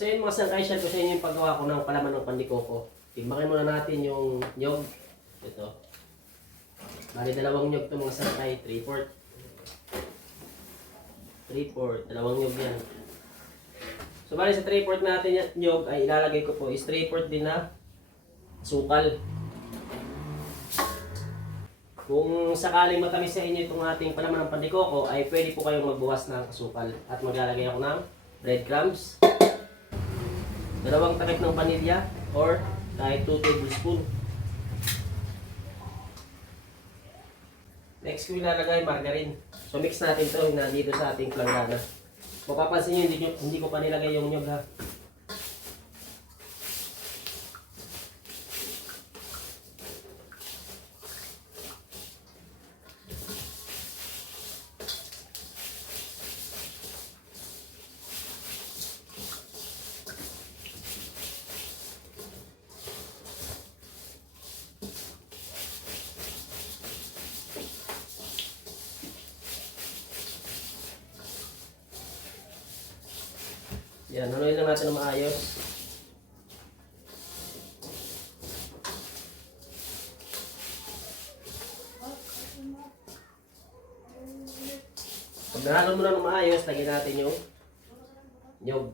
So yun mga sangkay, share ko sa inyo yung paggawa ko ng palaman ng pandikoko. Tigmakin muna natin yung nyog. Ito. Bali dalawang nyog ito mga sangkay. 3/4. 3/4. Dalawang nyog yan. So bali sa 3/4 natin yung nyog ay ilalagay ko po is 3/4 din na sukal. Kung sakaling matamis sa inyo itong ating palaman ng pandikoko ay pwede po kayong magbuwas ng sukal. At maglalagay ako ng breadcrumbs. Dalawang takip ng vanilya or kahit 2 tablespoon. Next ko ilalagay margarine. So mix natin ito na dito sa ating planggana. Mapapansin nyo, hindi ko pa nilagay yung nyog ha. Yan, haluin lang natin na maayos. Pag nahalo mo na ng maayos, lagyan natin yung nyog.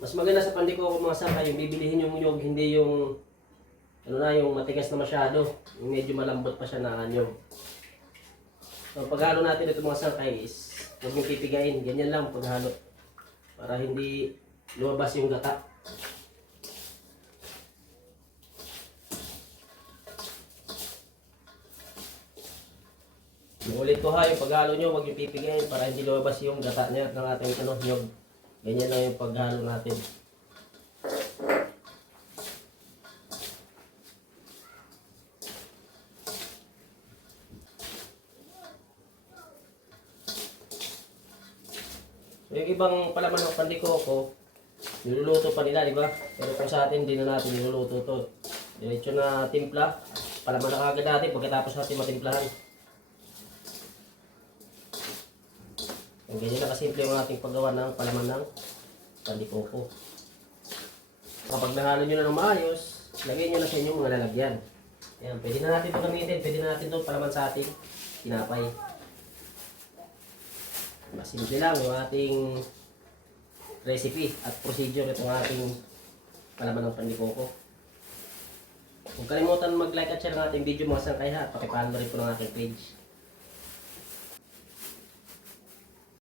Mas maganda sa pandikoko mga sangkay, yung bibilihin yung nyog, hindi yung yung matigas na masyado. Yung medyo malambot pa siya na nyog. So, paghalo natin ito mga sangkay is huwag yung pipigain. Ganyan lang paghalo. Para hindi lumabas yung gata. Ulit ko ha, yung paghalo nyo, huwag yung pipigain para hindi lumabas yung gata niya ng ating nyog. Ganyan lang yung paghalo natin. So, yung ibang palaman ng pandikoko, niluluto pa nila, di ba? Pero kung sa atin, hindi na natin niluluto to. Diretso na timpla. Palaman na kagad natin pagkatapos natin matimplahan. Yung ganyan na kasimple yung ating paggawa ng palaman ng pandikoko. Kapag nahalo nyo na ng maayos, lagay nyo na sa inyong mga lalagyan. Ayan, pwede na natin ito gamitin. Pwede na natin ito palaman sa ating tinapay. Simple lang yung ating recipe at procedure itong ating palaman ng pandikoko. Huwag kalimutan mag-like at share ng ating video mga sangkay ha. Pakipalo rin po ng ating page.